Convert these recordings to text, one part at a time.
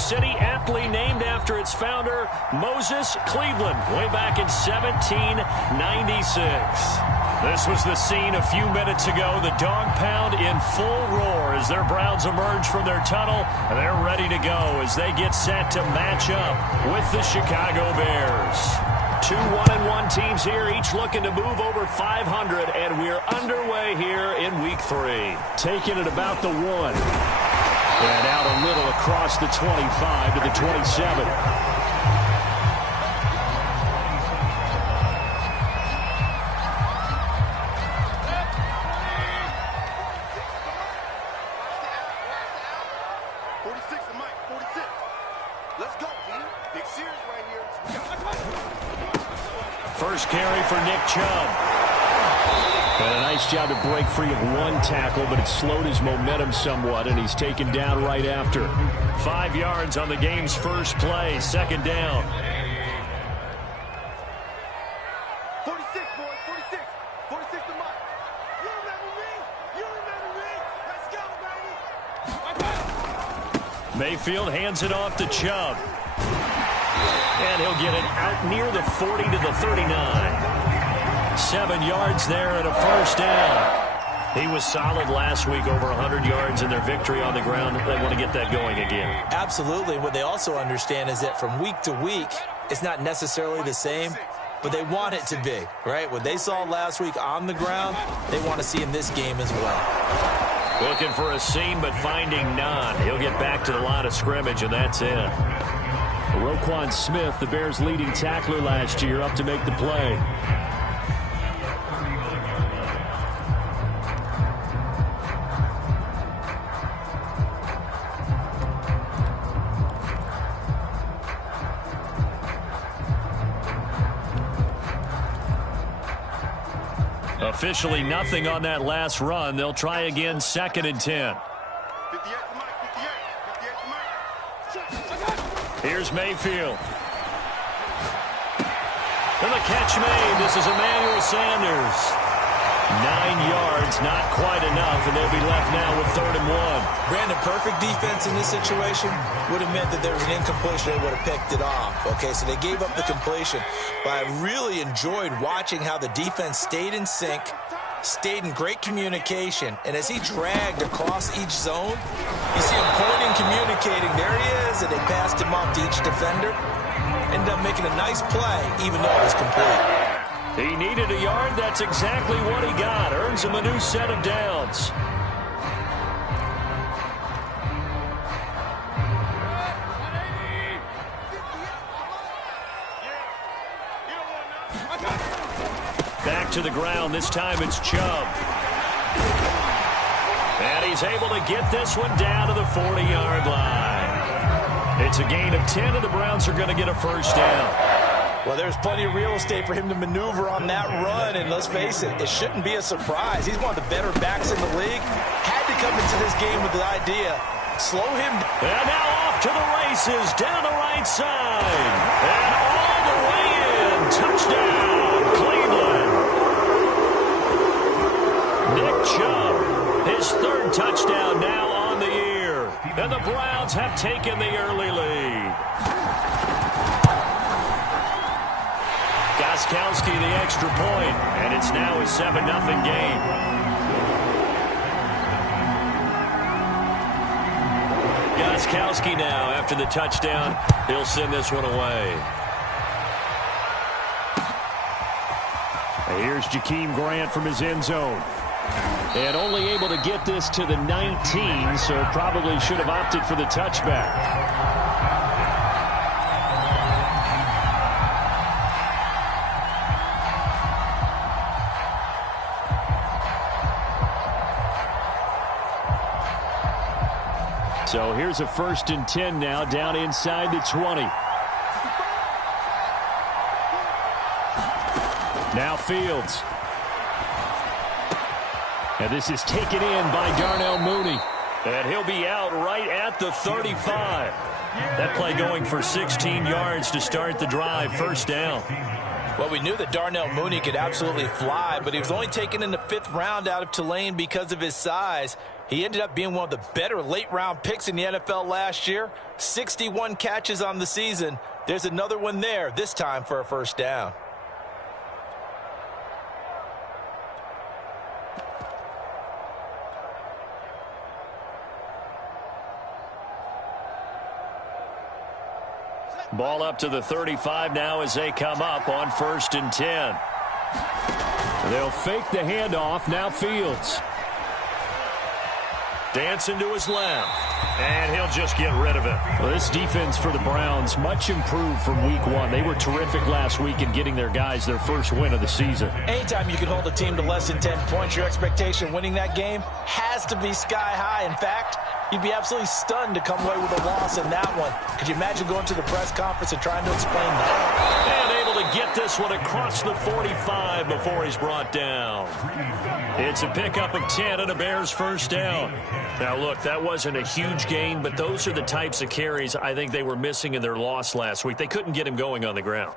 city aptly named after its founder, Moses Cleveland, way back in 1796. This was the scene a few minutes ago. The dog pound in full roar as their Browns emerge from their tunnel. And they're ready to go as they get set to match up with the Chicago Bears. Two 1-1 teams here, each looking to move over 500, and we're underway here in Week 3. Taking it about the 1. And out a little across the 25 to the 27. First carry for Nick Chubb. And a nice job to break free of one tackle, but it slowed his momentum somewhat, and he's taken down right after. 5 yards on the game's first play, second down. 46, boy, 46. 46 to Mike. You remember me? You remember me? Let's go, baby. Mayfield hands it off to Chubb. And he'll get it out near the 40 to the 39. 7 yards there and a first down. He was solid last week, over 100 yards in their victory on the ground. They want to get that going again. Absolutely. What they also understand is that from week to week, it's not necessarily the same, but they want it to be, right? What they saw last week on the ground, they want to see in this game as well. Looking for a seam, but finding none. He'll get back to the line of scrimmage, and that's it. Roquan Smith, the Bears' leading tackler last year, up to make the play. Officially nothing on that last run. They'll try again, 2nd and 10. Here's Mayfield. And the catch made. This is Emmanuel Sanders. 9 yards, not quite enough, and they'll be left now with 3rd and 1. Brandon, perfect defense in this situation would have meant that there was an incompletion. They would have picked it off. Okay, so they gave up the completion. But I really enjoyed watching how the defense stayed in sync, stayed in great communication, and as he dragged across each zone, you see him pointing, communicating. There he is, and they passed him off to each defender. Ended up making a nice play, even though it was complete. He needed a yard. That's exactly what he got. Earns him a new set of downs. Back to the ground. This time it's Chubb. And he's able to get this one down to the 40-yard line. It's a gain of 10, and the Browns are going to get a first down. Well, there's plenty of real estate for him to maneuver on that run, and let's face it, it shouldn't be a surprise. He's one of the better backs in the league. Had to come into this game with the idea, slow him down. And now off to the races, down the right side. And all the way in. Touchdown, Cleveland. Nick Chubb, his 3rd touchdown now on the year. And the Browns have taken the early lead. Gostkowski the extra point, and it's now a 7-0 game. Gostkowski now, after the touchdown, he'll send this one away. Here's Jakeem Grant from his end zone. And only able to get this to the 19, so probably should have opted for the touchback. So here's a 1st and 10 now, down inside the 20. Now Fields. And this is taken in by Darnell Mooney. And he'll be out right at the 35. That play going for 16 yards to start the drive, first down. Well, we knew that Darnell Mooney could absolutely fly, but he was only taken in the 5th round out of Tulane because of his size. He ended up being one of the better late-round picks in the NFL last year. 61 catches on the season. There's another one there, this time for a first down. Ball up to the 35 now as they come up on 1st and 10. They'll fake the handoff. Now Fields. Dancing to his left. And he'll just get rid of it. Well, this defense for the Browns, much improved from week 1. They were terrific last week in getting their guys their first win of the season. Anytime you can hold a team to less than 10 points, your expectation winning that game has to be sky high. In fact, you'd be absolutely stunned to come away with a loss in that one. Could you imagine going to the press conference and trying to explain that? And able to get this one across the 45 before he's brought down. It's a pickup of 10 and a Bears first down. Now, look, that wasn't a huge gain, but those are the types of carries I think they were missing in their loss last week. They couldn't get him going on the ground.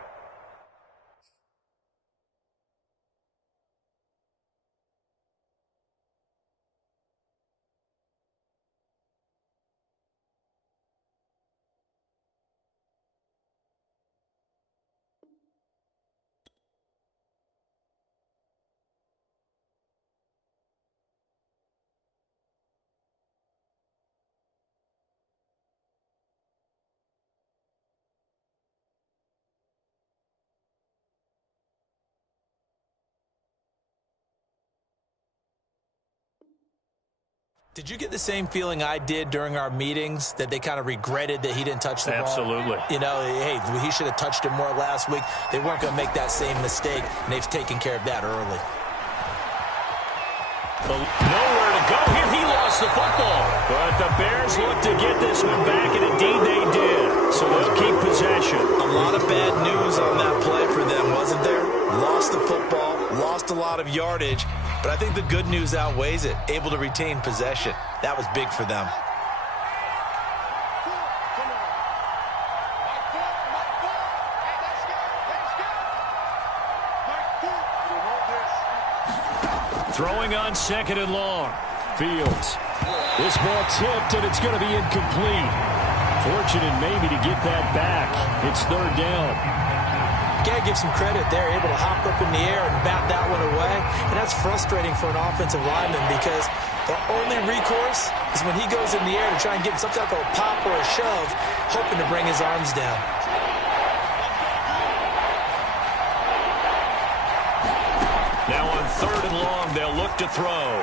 Did you get the same feeling I did during our meetings, that they kind of regretted that he didn't touch the ball? Absolutely. You know, hey, he should have touched it more last week. They weren't going to make that same mistake, and they've taken care of that early. Nowhere to go here. He lost the football. But the Bears look to get this one back, and indeed they did. So they'll keep possession. A lot of bad news on that play for them, wasn't there? Lost the football, lost a lot of yardage. But I think the good news outweighs it. Able to retain possession. That was big for them. Throwing on 2nd and long. Fields. This ball tipped, and it's going to be incomplete. Fortunate maybe to get that back. It's 3rd down. Got to give some credit. They're able to hop up in the air and bat that one away. And that's frustrating for an offensive lineman because the only recourse is when he goes in the air to try and get some type of a pop or a shove, hoping to bring his arms down. Now on 3rd and long, they'll look to throw.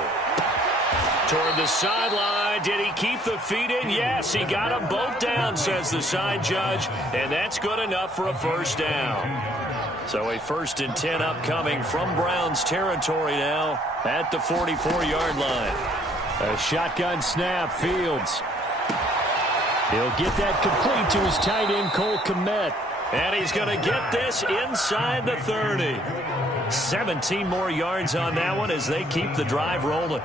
Toward the sideline. Did he keep the feet in? Yes, he got them both down, says the side judge. And that's good enough for a first down. So a 1st and 10 upcoming from Browns territory now at the 44-yard line. A shotgun snap. Fields. He'll get that complete to his tight end, Cole Kmet. And he's going to get this inside the 30. 17 more yards on that one as they keep the drive rolling.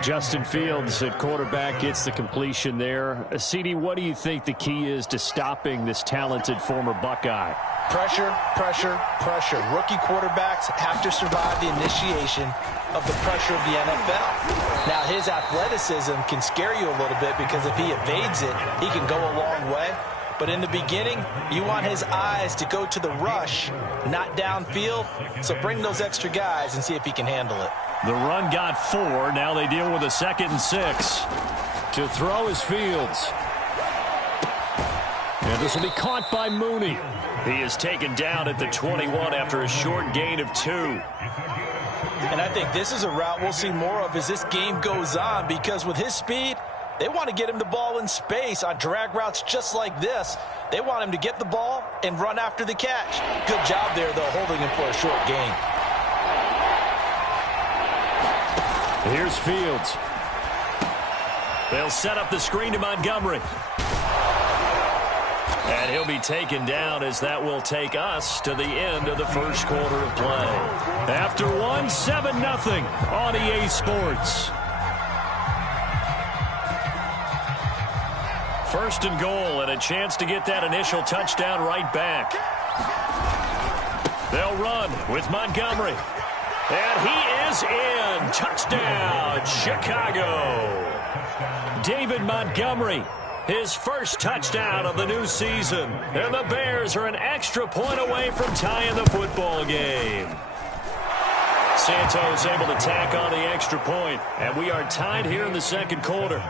Justin Fields at quarterback gets the completion there. CD, what do you think the key is to stopping this talented former Buckeye? Pressure, pressure, pressure. Rookie quarterbacks have to survive the initiation of the pressure of the NFL. Now, his athleticism can scare you a little bit because if he evades it, he can go a long way. But in the beginning, you want his eyes to go to the rush, not downfield. So bring those extra guys and see if he can handle it. The run got 4. Now they deal with a 2nd and 6. To throw is Fields. And this will be caught by Mooney. He is taken down at the 21 after a short gain of 2. And I think this is a route we'll see more of as this game goes on, because with his speed, they want to get him the ball in space on drag routes just like this. They want him to get the ball and run after the catch. Good job there, though, holding him for a short gain. Here's Fields. They'll set up the screen to Montgomery. And he'll be taken down as that will take us to the end of the first quarter of play. After one, 7-0 on EA Sports. 1st and goal and a chance to get that initial touchdown right back. They'll run with Montgomery. And he is in. Touchdown, Chicago. David Montgomery, his first touchdown of the new season. And the Bears are an extra point away from tying the football game. Santos able to tack on the extra point, and we are tied here in the second quarter.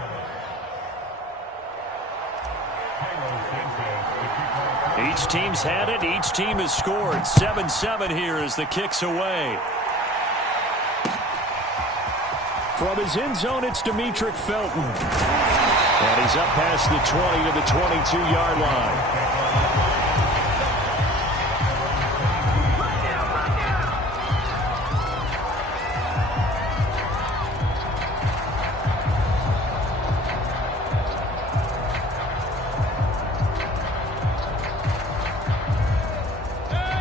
Each team's had it. Each team has scored. 7-7 here as the kick's away. From his end zone, it's Demetric Felton. And he's up past the 20 to the 22-yard line.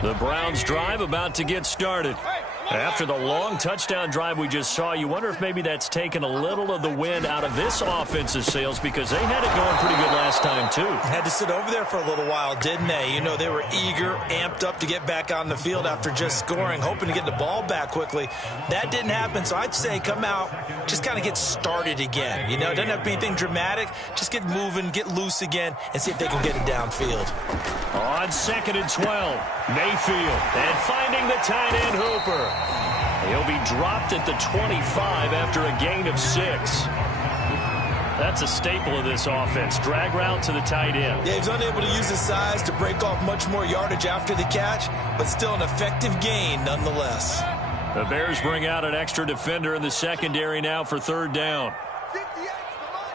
The Browns drive about to get started. After the long touchdown drive we just saw, you wonder if maybe that's taken a little of the wind out of this offense's sails because they had it going pretty good last time, too. Had to sit over there for a little while, didn't they? You know, they were eager, amped up to get back on the field after just scoring, hoping to get the ball back quickly. That didn't happen, so I'd say come out, just kind of get started again. You know, it doesn't have to be anything dramatic. Just get moving, get loose again, and see if they can get it downfield. On 2nd and 12, Mayfield, and finding the tight end Hooper. He'll be dropped at the 25 after a gain of 6. That's a staple of this offense. Drag route to the tight end. Yeah, he's unable to use his size to break off much more yardage after the catch, but still an effective gain nonetheless. The Bears bring out an extra defender in the secondary now for 3rd down. 58 the money.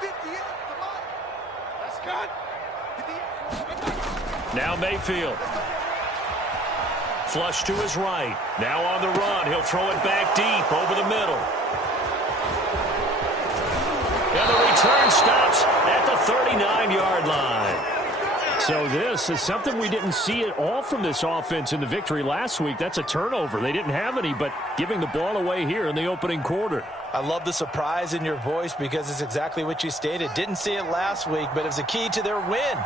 58 the money. That's good. Now Mayfield. Flush to his right. Now on the run. He'll throw it back deep over the middle. And the return stops at the 39-yard line. So this is something we didn't see at all from this offense in the victory last week. That's a turnover. They didn't have any, but giving the ball away here in the opening quarter. I love the surprise in your voice because it's exactly what you stated. Didn't see it last week, but it was a key to their win.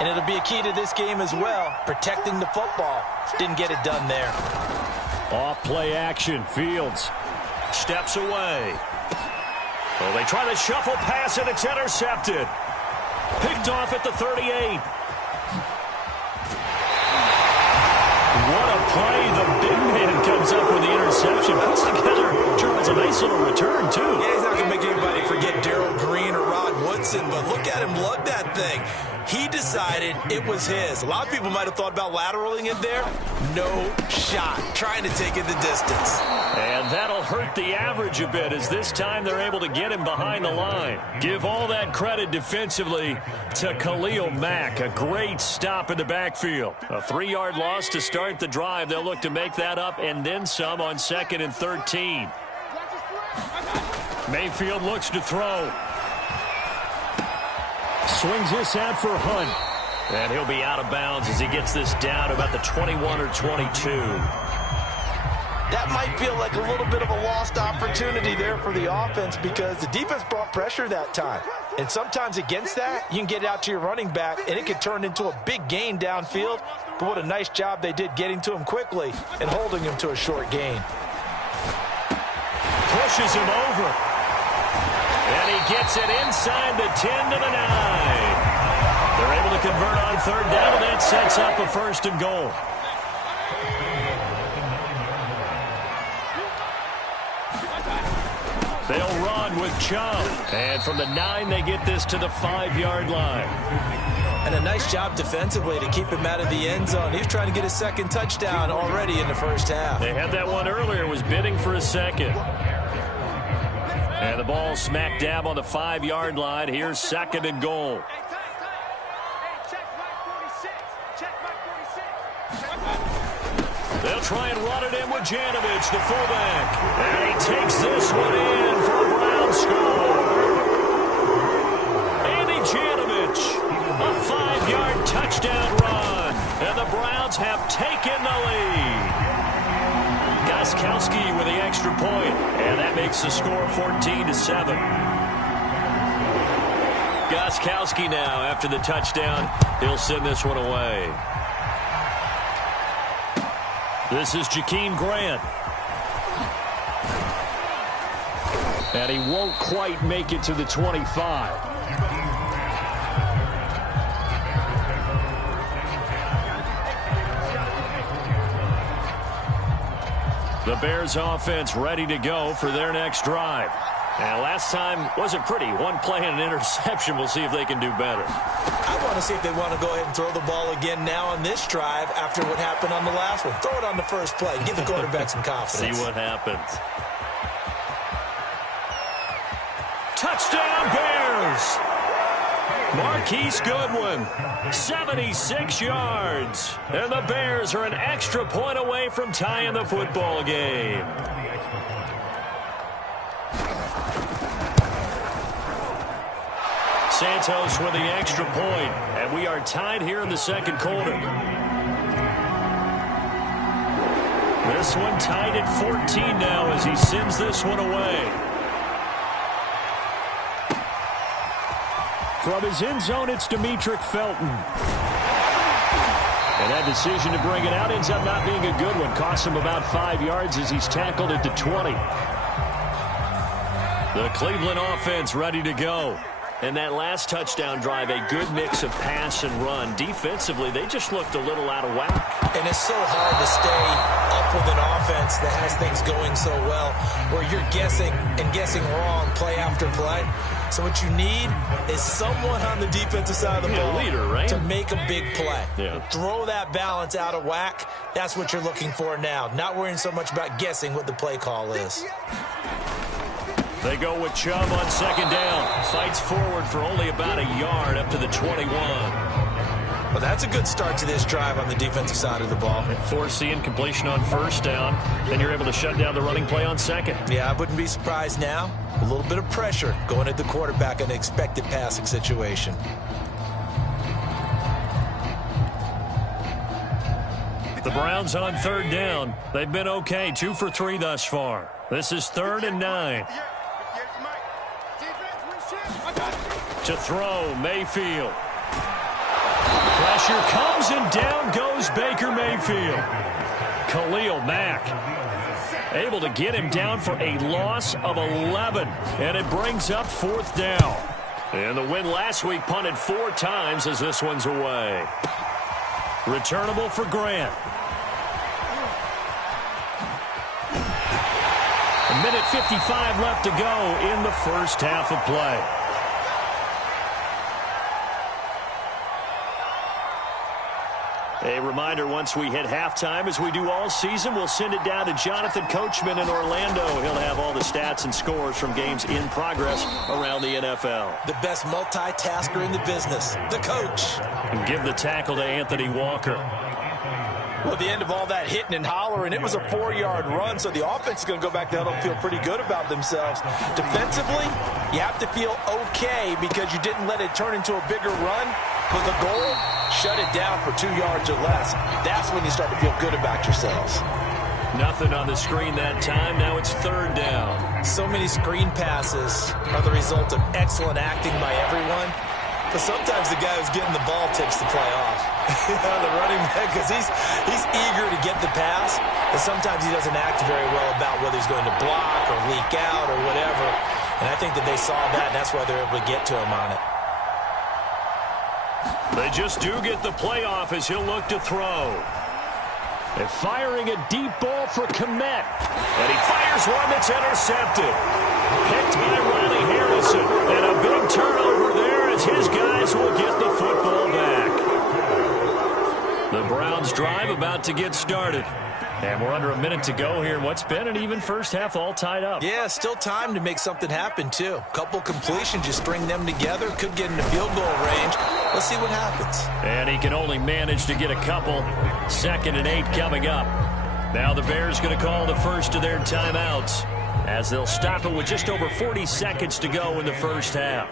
And it'll be a key to this game as well, protecting the football. Didn't get it done there. Off play action. Fields steps away. Well, they try the shuffle pass, and it's intercepted. Picked off at the 38. What a play. The big man comes up with the interception. Puts together, Charles, a nice little return, too. Yeah, he's not going to make anybody forget Darrell Green or Rod Woodson, but look at him lug that thing. He decided it was his. A lot of people might have thought about lateraling it there. No shot. Trying to take it the distance. And that'll hurt the average a bit as this time they're able to get him behind the line. Give all that credit defensively to Khalil Mack. A great stop in the backfield. A 3-yard loss to start the drive. They'll look to make that up and then some on 2nd and 13. Mayfield looks to throw. Swings this out for Hunt. And he'll be out of bounds as he gets this down about the 21 or 22. That might feel like a little bit of a lost opportunity there for the offense because the defense brought pressure that time. And sometimes against that, you can get it out to your running back, and it can turn into a big gain downfield. But what a nice job they did getting to him quickly and holding him to a short gain. Pushes him over. And he gets it inside the 10 to the 9. They're able to convert on 3rd down, and that sets up a 1st and goal. They'll run with Chubb. And from the 9, they get this to the 5-yard line. And a nice job defensively to keep him out of the end zone. He was trying to get his 2nd touchdown already in the first half. They had that one earlier, was bidding for a 2nd. And the ball smack dab on the 5-yard line. Here's 2nd and goal. They'll try and run it in with Janovich, the fullback. And he takes this one in for a Brown score. Andy Janovich, a 5-yard touchdown run. And the Browns have taken the lead. Gostkowski with the extra point, and that makes the score 14-7. Gostkowski now, after the touchdown, he'll send this one away. This is Jakeem Grant. And he won't quite make it to the 25. The Bears offense ready to go for their next drive. And last time wasn't pretty. One play and an interception. We'll see if they can do better. I want to see if they want to go ahead and throw the ball again now on this drive after what happened on the last one. Throw it on the first play. Give the quarterback some confidence. See what happens. Touchdown Bears! Marquise Goodwin, 76 yards. And the Bears are an extra point away from tying the football game. Santos with the extra point, and we are tied here in the second quarter. This one tied at 14 now as he sends this one away. From his end zone, it's Demetric Felton. And that decision to bring it out ends up not being a good one. Costs him about 5 yards as he's tackled at the 20. The Cleveland offense ready to go. And that last touchdown drive, a good mix of pass and run. Defensively, they just looked a little out of whack. And it's so hard to stay up with an offense that has things going so well, where you're guessing and guessing wrong play after play. So what you need is someone on the defensive side of the ball leader, right? to make a big play. Yeah. Throw that balance out of whack. That's what you're looking for now. Not worrying so much about guessing what the play call is. They go with Chubb on second down. Fights forward for only about a yard up to the 21. Well, that's a good start to this drive on the defensive side of the ball. Forcing completion on first down. Then you're able to shut down the running play on second. Yeah, I wouldn't be surprised now. A little bit of pressure going at the quarterback in an expected passing situation. The Browns on third down. They've been okay, 2 for 3 thus far. This is 3rd and 9. To throw, Mayfield. Pressure comes and down goes Baker Mayfield. Khalil Mack able to get him down for a loss of 11. And it brings up 4th down. And the win last week punted 4 times as this one's away. Returnable for Grant. A minute 55 left to go in the first half of play. A reminder, once we hit halftime, as we do all season, we'll send it down to Jonathan Coachman in Orlando. He'll have all the stats and scores from games in progress around the NFL. The best multitasker in the business, the coach. And give the tackle to Anthony Walker. Well, at the end of all that hitting and hollering, it was a 4-yard run, so the offense is going to go back there and feel pretty good about themselves. Defensively, you have to feel okay because you didn't let it turn into a bigger run. But the goal, shut it down for 2 yards or less. That's when you start to feel good about yourselves. Nothing on the screen that time. Now it's 3rd down. So many screen passes are the result of excellent acting by everyone. But sometimes the guy who's getting the ball takes the play off. The running back, because he's eager to get the pass. And sometimes he doesn't act very well about whether he's going to block or leak out or whatever. And I think that they saw that, and that's why they're able to get to him on it. They just do get the playoff as he'll look to throw. They're firing a deep ball for Kmet. And he fires one that's intercepted. Picked by Riley Harrison. And a big turnover there as his guys will get the football back. The Browns drive about to get started. And we're under a minute to go here in what's been an even first half, all tied up. Yeah, still time to make something happen, too. A couple completions, just string them together. Could get into field goal range. Let's see what happens. And he can only manage to get a couple. 2nd and 8 coming up. Now the Bears going to call the first of their timeouts as they'll stop it with just over 40 seconds to go in the first half.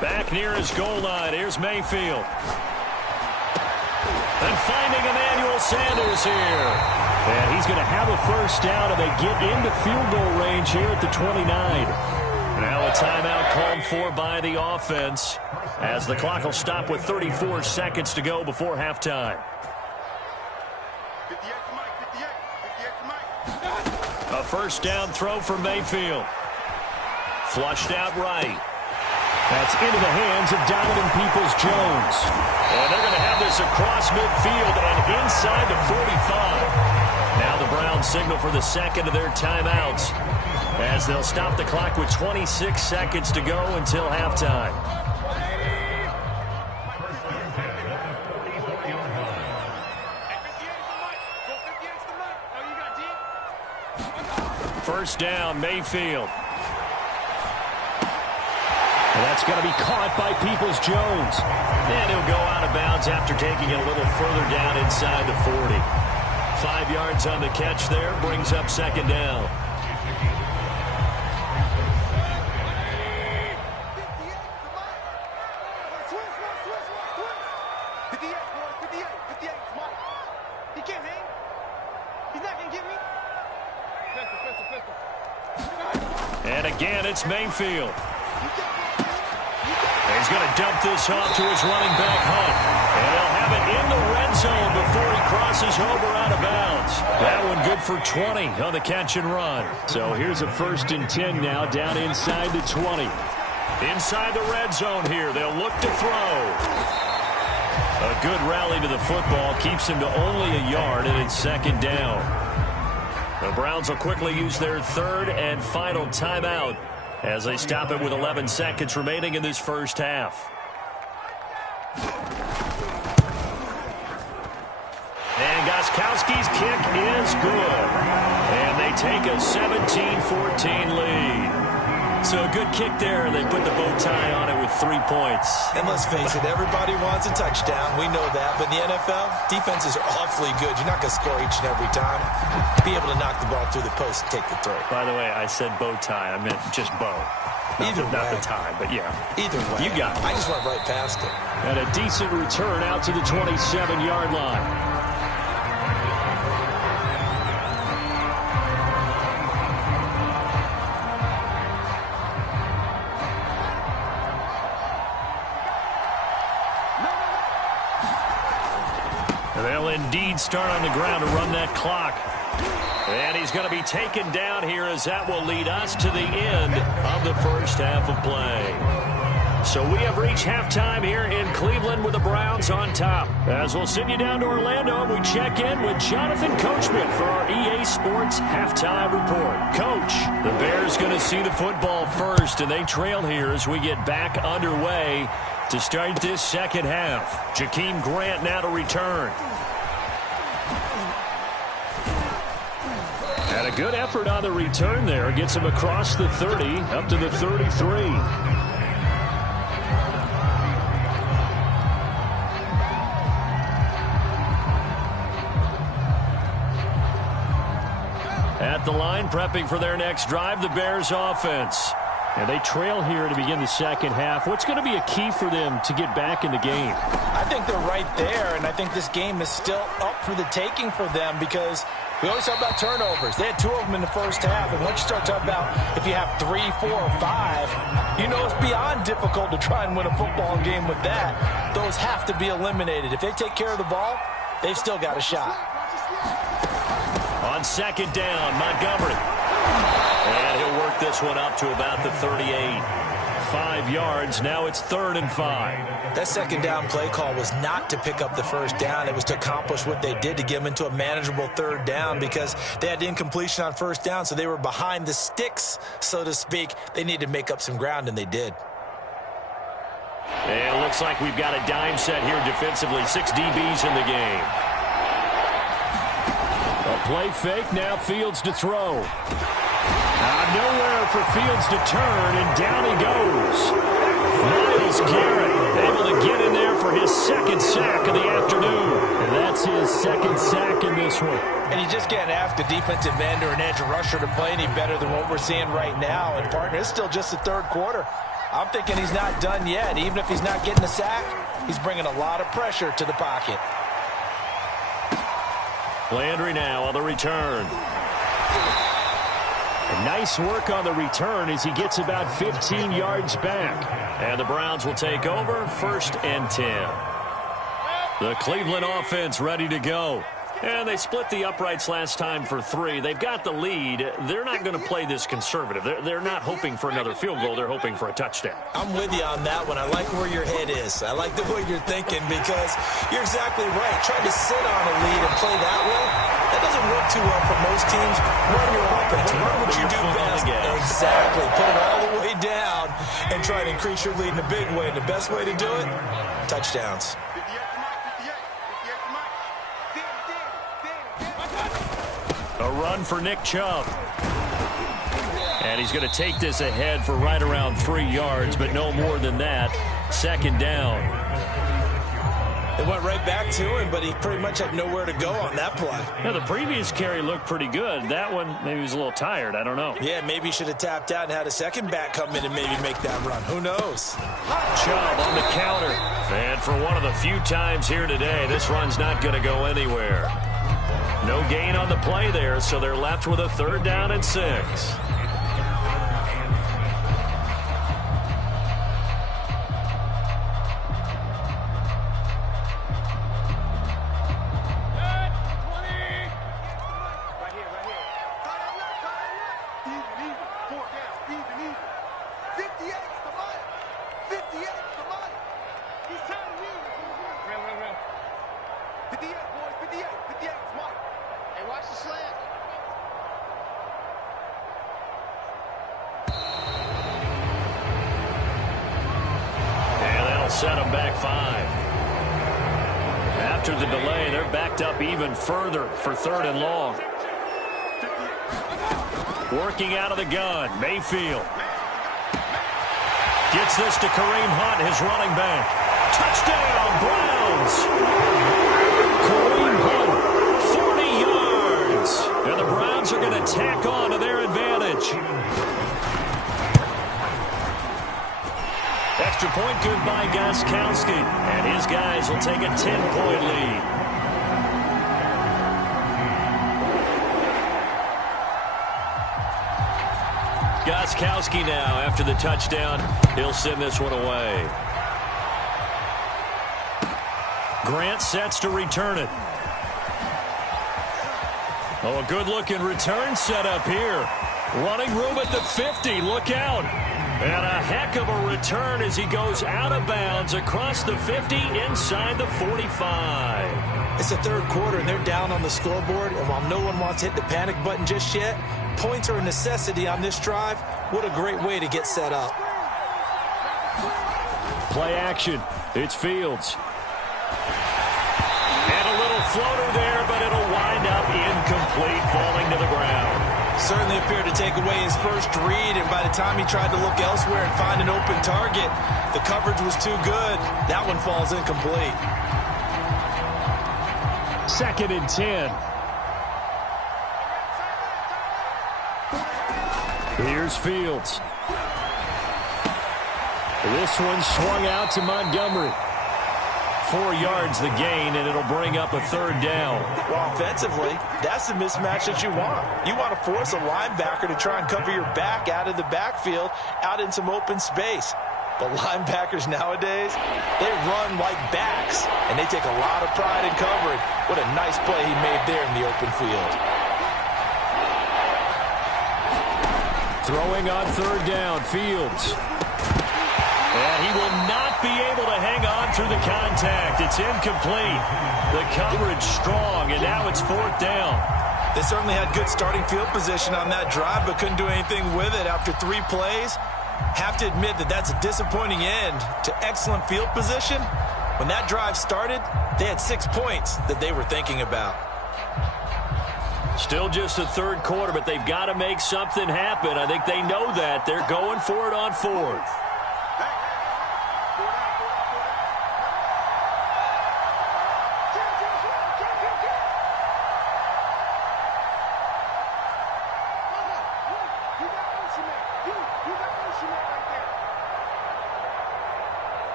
Back near his goal line. Here's Mayfield. And finding Emmanuel Sanders here. And he's going to have a first down, and they get into field goal range here at the 29. Now a timeout called for by the offense as the clock will stop with 34 seconds to go before halftime. First down throw for Mayfield. Flushed out right. That's into the hands of Donovan Peoples-Jones. And they're going to have this across midfield and inside the 45. Now the Browns signal for the second of their timeouts as they'll stop the clock with 26 seconds to go until halftime. First down, Mayfield. And that's going to be caught by Peoples-Jones. And he'll go out of bounds after taking it a little further down inside the 40. 5 yards on the catch there, brings up second down. And again, it's Mayfield. He's going to dump this off to his running back, Hunt. And he'll have it in the red zone before he crosses over out of bounds. That one good for 20 on the catch and run. So here's a 1st and 10 now down inside the 20. Inside the red zone here. They'll look to throw. A good rally to the football keeps him to only a yard, and it's second down. The Browns will quickly use their third and final timeout as they stop it with 11 seconds remaining in this first half. And Gostkowski's kick is good. And they take a 17-14 lead. So a good kick there, and they put the bow tie on it with 3 points. And let's face it, everybody wants a touchdown. We know that. But in the NFL, defenses are awfully good. You're not going to score each and every time. Be able to knock the ball through the post and take the throw. By the way, I said bow tie. I meant just bow. Not the tie, but yeah. Either way. You got it. I just went right past it. And a decent return out to the 27-yard line. They'll indeed start on the ground to run that clock. And he's going to be taken down here as that will lead us to the end of the first half of play. So we have reached halftime here in Cleveland with the Browns on top. As we'll send you down to Orlando, we check in with Jonathan Coachman for our EA Sports Halftime Report. Coach, the Bears going to see the football first, and they trail here as we get back underway to start this second half. Jakeem Grant now to return. And a good effort on the return there. Gets him across the 30, up to the 33. At the line, prepping for their next drive, the Bears offense. And they trail here to begin the second half. What's going to be a key for them to get back in the game? I think they're right there, and I think this game is still up for the taking for them because we always talk about turnovers. They had 2 of them in the first half, and once you start talking about if you have 3, 4, or 5, you know it's beyond difficult to try and win a football game with that. Those have to be eliminated. If they take care of the ball, they've still got a shot. On second down, Montgomery. And he'll work this one up to about the 38. 5 yards. Now it's 3rd and 5. That second down play call was not to pick up the first down. It was to accomplish what they did to get them into a manageable 3rd down because they had incompletion on first down, so they were behind the sticks, so to speak. They needed to make up some ground, and they did. And it looks like we've got a dime set here defensively. 6 DBs in the game. A play fake. Now Fields to throw. Nowhere for Fields to turn, and down he goes. Myles Garrett able to get in there for his 2nd sack of the afternoon. And that's his 2nd sack in this one. And you just can't ask a defensive end or an edge rusher to play any better than what we're seeing right now. And, partner, it's still just the 3rd quarter. I'm thinking he's not done yet. Even if he's not getting a sack, he's bringing a lot of pressure to the pocket. Landry now on the return. Nice work on the return as he gets about 15 yards back. And the Browns will take over 1st and 10. The Cleveland offense ready to go. And they split the uprights last time for 3. They've got the lead. They're not going to play this conservative. They're not hoping for another field goal. They're hoping for a touchdown. I'm with you on that one. I like where your head is. I like the way you're thinking because you're exactly right. Trying to sit on a lead and play that way, that doesn't work too well for most teams. Run your offense. Run what you do best. Exactly. Put it all the way down and try to increase your lead in a big way. And the best way to do it, touchdowns. A run for Nick Chubb. And he's going to take this ahead for right around 3 yards, but no more than that. Second down. It went right back to him, but he pretty much had nowhere to go on that play. Now, the previous carry looked pretty good. That one, maybe he was a little tired. I don't know. Yeah, maybe he should have tapped out and had a second back come in and maybe make that run. Who knows? Chubb on the counter. And for one of the few times here today, this run's not going to go anywhere. No gain on the play there, so they're left with a 3rd down and 6. Set them back 5. After the delay, they're backed up even further for 3rd and long. Working out of the gun, Mayfield. Gets this to Kareem Hunt, his running back. Touchdown, Browns! Kareem Hunt, 40 yards. And the Browns are going to tack on to their advantage. Extra point good by Gostkowski. And his guys will take a 10-point lead. Gostkowski now, after the touchdown, he'll send this one away. Grant sets to return it. Oh, a good-looking return set up here. Running room at the 50. Look out. And a heck of a return as he goes out of bounds across the 50 inside the 45. It's the 3rd quarter, and they're down on the scoreboard. And while no one wants to hit the panic button just yet, points are a necessity on this drive. What a great way to get set up. Play action. It's Fields. And a little floater there, but it'll wind up incomplete, falling to the ground. Certainly appeared to take away his first read, and by the time he tried to look elsewhere and find an open target, the coverage was too good. That one falls incomplete. 2nd and 10. Here's Fields. This one swung out to Montgomery. 4 yards the gain, and it'll bring up a 3rd down. Well, offensively, that's the mismatch that you want. You want to force a linebacker to try and cover your back out of the backfield, out in some open space. But linebackers nowadays, they run like backs, and they take a lot of pride in covering. What a nice play he made there in the open field. Throwing on 3rd down, Fields. And he will not be able to hang on through the contact. It's incomplete. The coverage strong, and now it's 4th down. They certainly had good starting field position on that drive, but couldn't do anything with it after 3 plays. Have to admit that that's a disappointing end to excellent field position. When that drive started, they had 6 points that they were thinking about. Still just the 3rd quarter, but they've got to make something happen. I think they know that. They're going for it on 4th.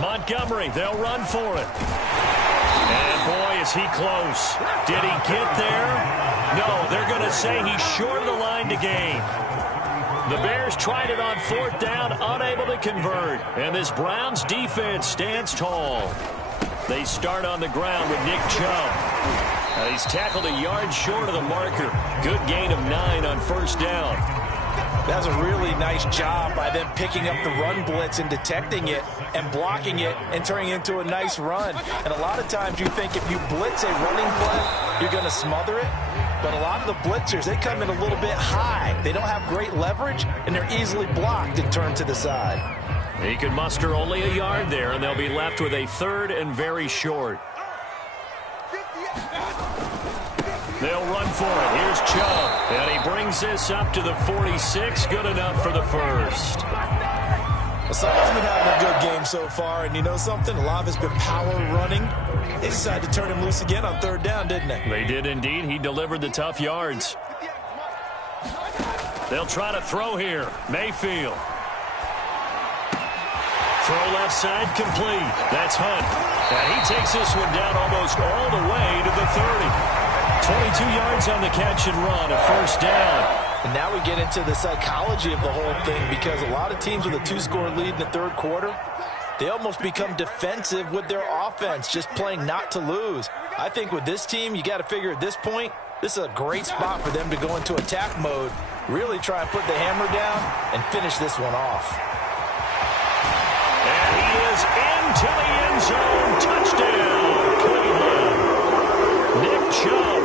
Montgomery, they'll run for it. And boy, is he close. Did he get there? No, they're going to say he's short of the line to gain. The Bears tried it on 4th down, unable to convert. And this Browns defense stands tall. They start on the ground with Nick Chubb. He's tackled a yard short of the marker. Good gain of 9 on first down. That's a really nice job by them picking up the run blitz and detecting it and blocking it and turning it into a nice run. And a lot of times you think if you blitz a running play, you're going to smother it. But a lot of the blitzers, they come in a little bit high. They don't have great leverage, and they're easily blocked and turned to the side. He could muster only a yard there, and they'll be left with a 3rd and very short. They'll run for it. Here's Chubb, and he brings this up to the 46. Good enough for the first. Saul's been having a good game so far, and you know something? A lot of it's been power running. They decided to turn him loose again on 3rd down, didn't they? They did indeed. He delivered the tough yards. They'll try to throw here. Mayfield. Throw left side complete. That's Hunt. And he takes this one down almost all the way to the 30. 22 yards on the catch and run, a first down. And now we get into the psychology of the whole thing, because a lot of teams with a 2-score lead in the 3rd quarter, they almost become defensive with their offense, just playing not to lose. I think with this team, you got to figure at this point, this is a great spot for them to go into attack mode, really try and put the hammer down and finish this one off. And he is into the end zone. Touchdown, Cleveland. Nick Chubb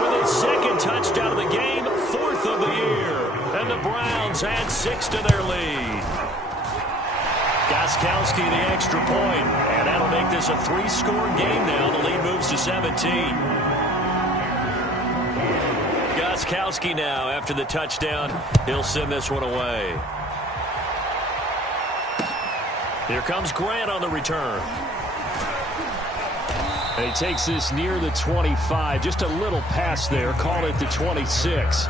with his 2nd touchdown of the game, 4th of the year. And the Browns add 6 to their lead. Gostkowski the extra point, and that'll make this a 3-score game now. The lead moves to 17. Gostkowski now, after the touchdown, he'll send this one away. Here comes Grant on the return. And he takes this near the 25. Just a little pass there. Call it the 26.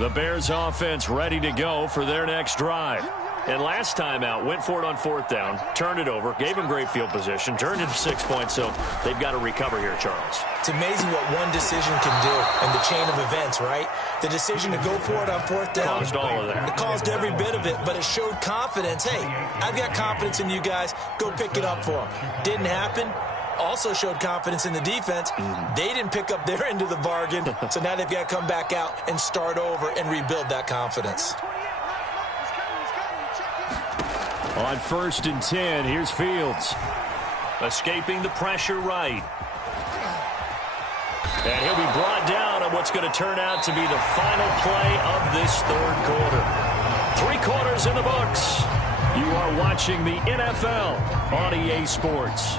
The Bears offense ready to go for their next drive. And last time out, went for it on 4th down, turned it over, gave him great field position, turned it to 6 points, so they've got to recover here, Charles. It's amazing what one decision can do in the chain of events, right? The decision to go for it on 4th down. Caused all of that. It caused every bit of it, but it showed confidence. Hey, I've got confidence in you guys. Go pick it up for them. Didn't happen. Also showed confidence in the defense. They didn't pick up their end of the bargain, so now they've got to come back out and start over and rebuild that confidence. On 1st and 10, here's Fields. Escaping the pressure right. And he'll be brought down on what's going to turn out to be the final play of this 3rd quarter. 3 quarters in the books. You are watching the NFL on EA Sports.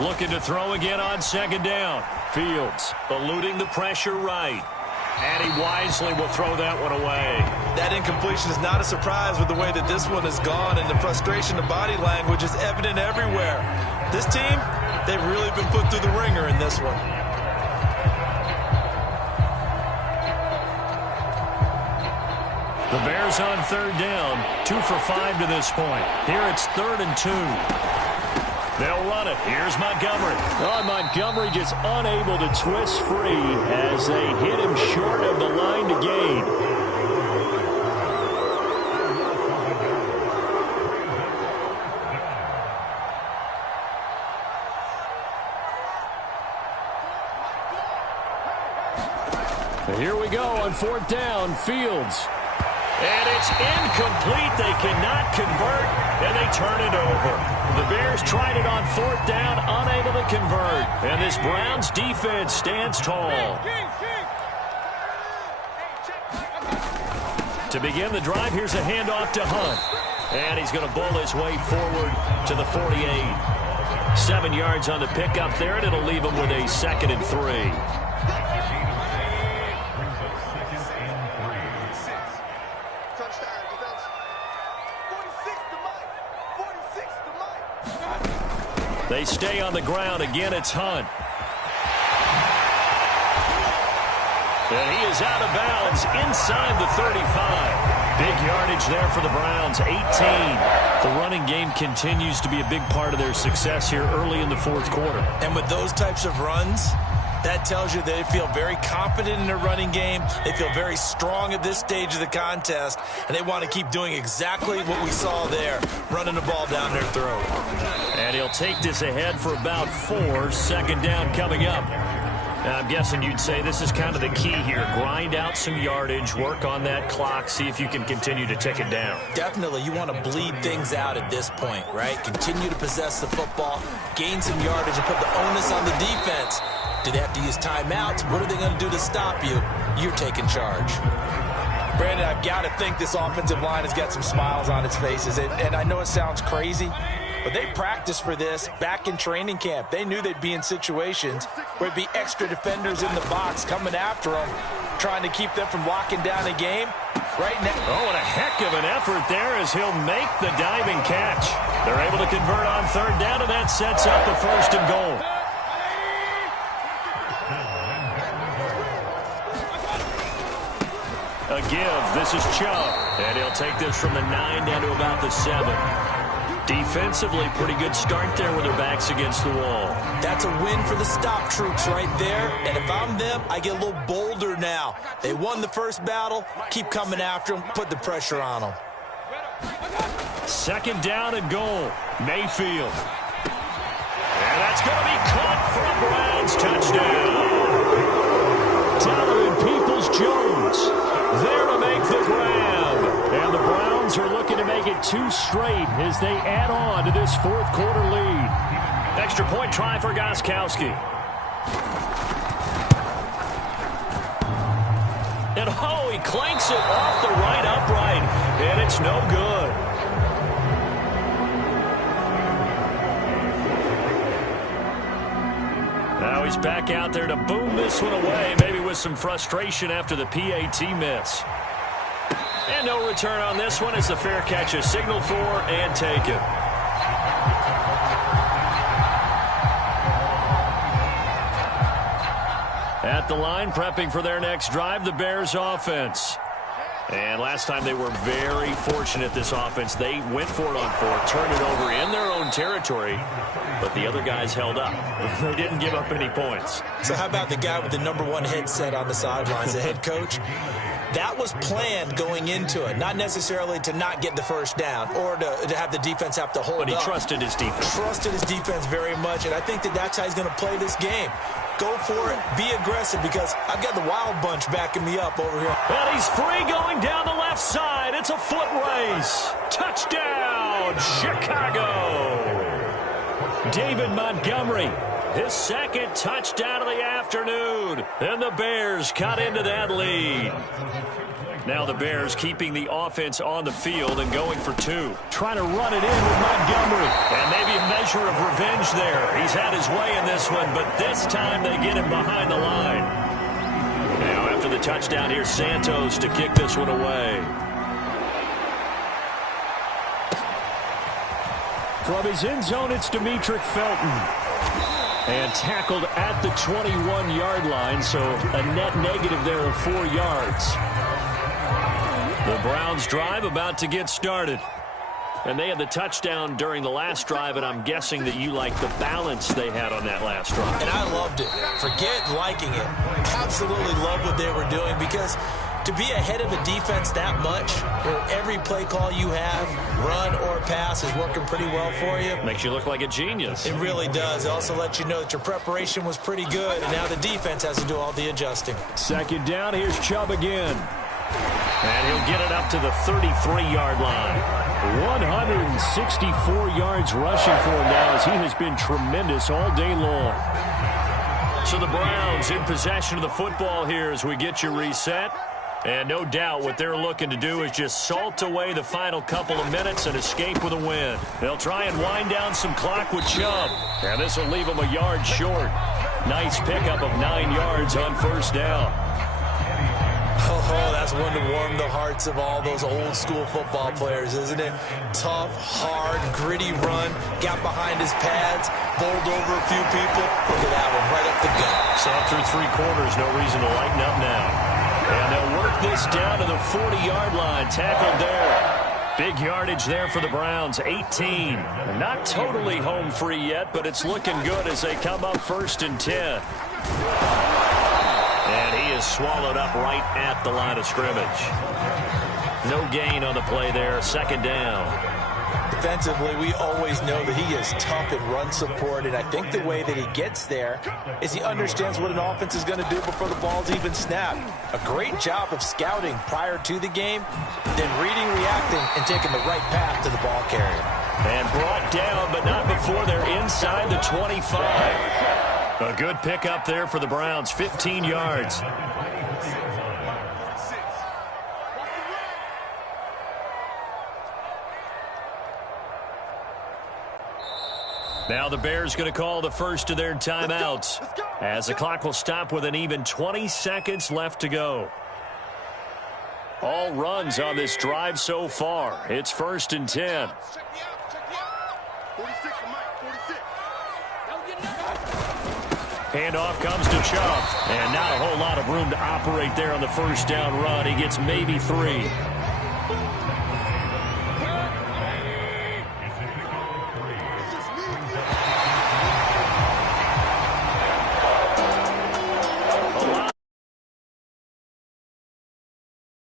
Looking to throw again on 2nd down. Fields eluding the pressure right. And he wisely will throw that one away. That incompletion is not a surprise with the way that this one has gone, and the frustration of body language is evident everywhere. This team, they've really been put through the ringer in this one. The Bears on 3rd down, 2 for 5 to this point. Here it's 3rd and 2. They'll run it. Here's Montgomery. Oh, Montgomery just unable to twist free as they hit him short of the line to gain. Here we go on 4th down. Fields. And it's incomplete. They cannot convert, and they turn it over. The Bears tried it on 4th down, unable to convert. And this Browns defense stands tall. To begin the drive, here's a handoff to Hunt. And he's going to bowl his way forward to the 48. 7 yards on the pickup there, and it'll leave him with a 2nd and 3. They stay on the ground. Again, it's Hunt. And he is out of bounds inside the 35. Big yardage there for the Browns, 18. The running game continues to be a big part of their success here early in the fourth quarter. And with those types of runs, that tells you they feel very confident in their running game. They feel very strong at this stage of the contest, and they want to keep doing exactly what we saw there, running the ball down their throat. And he'll take this ahead for about 4. Second down coming up. Now, I'm guessing you'd say this is kind of the key here. Grind out some yardage, work on that clock, see if you can continue to tick it down. Definitely. You want to bleed things out at this point, right? Continue to possess the football, gain some yardage, and put the onus on the defense. Do they have to use timeouts? What are they going to do to stop you? You're taking charge. Brandon, I've got to think this offensive line has got some smiles on its faces. And I know it sounds crazy, but they practiced for this back in training camp. They knew they'd be in situations where it'd be extra defenders in the box coming after them, trying to keep them from locking down a game. Right now. Oh, and a heck of an effort there as he'll make the diving catch. They're able to convert on third down, and that sets up a 1st and goal. A give. This is Chubb. And he'll take this from the 9 down to about the 7. Defensively, pretty good start there with their backs against the wall. That's a win for the stop troops right there. And if I'm them, I get a little bolder now. They won the first battle. Keep coming after them. Put the pressure on them. 2nd down and goal. Mayfield. And that's going to be caught for a Browns touchdown. Donovan Peoples-Jones there to make the grab. And the Browns are looking to make it 2 straight as they add on to this fourth quarter lead. Extra point try for Gostkowski. And oh, he clanks it off the right upright. And it's no good. Now he's back out there to boom this one away, maybe with some frustration after the PAT miss. And no return on this one as the fair catch is signaled for and taken. At the line, prepping for their next drive, the Bears offense. And last time they were very fortunate, this offense. They went for it on 4, turned it over in their own territory, but the other guys held up. They didn't give up any points. So how about the guy with the #1 headset on the sidelines, the head coach? That was planned going into it, not necessarily to not get the first down or to have the defense have to hold up. But he trusted his defense. Trusted his defense very much, and I think that's how he's going to play this game. Go for it. Be aggressive because I've got the wild bunch backing me up over here. And he's free going down the left side. It's a foot race. Touchdown, Chicago. David Montgomery, his 2nd touchdown of the afternoon. And the Bears cut into that lead. Now the Bears keeping the offense on the field and going for 2. Trying to run it in with Montgomery. And maybe a measure of revenge there. He's had his way in this one, but this time they get him behind the line. Now after the touchdown, here's Santos to kick this one away. From his end zone, it's Demetric Felton. And tackled at the 21-yard line, so a net negative there of 4 yards. The Browns drive about to get started. And they had the touchdown during the last drive, and I'm guessing that you like the balance they had on that last drive. And I loved it. Forget liking it. Absolutely love what they were doing because to be ahead of a defense that much, where every play call you have, run or pass, is working pretty well for you. Makes you look like a genius. It really does. It also lets you know that your preparation was pretty good, and now the defense has to do all the adjusting. 2nd down, here's Chubb again. And he'll get it up to the 33-yard line. 164 yards rushing for him now as he has been tremendous all day long. So the Browns in possession of the football here as we get you reset. And no doubt what they're looking to do is just salt away the final couple of minutes and escape with a win. They'll try and wind down some clock with Chubb. And this will leave them a yard short. Nice pickup of 9 yards on 1st down. Oh, Oh, that's one to warm the hearts of all those old school football players, isn't it? Tough, hard, gritty run, got behind his pads, bowled over a few people. Look at that one, right up the gut. So through 3 quarters, no reason to lighten up now. And they'll work this down to the 40-yard line, tackled there. Big yardage there for the Browns, 18. Not totally home free yet, but it's looking good as they come up 1st and 10. And he is swallowed up right at the line of scrimmage. No gain on the play there, 2nd down. Defensively, we always know that he is tough in run support, and I think the way that he gets there is he understands what an offense is going to do before the ball's even snapped. A great job of scouting prior to the game, then reading, reacting, and taking the right path to the ball carrier. And brought down, but not before they're inside the 25. A good pickup there for the Browns, 15 yards. Now the Bears going to call the first of their timeouts as the clock will stop with an even 20 seconds left to go. All runs on this drive so far. It's 1st and 10. 46 for Mike, 46. Handoff comes to Chubb, and not a whole lot of room to operate there on the 1st down run. He gets maybe 3.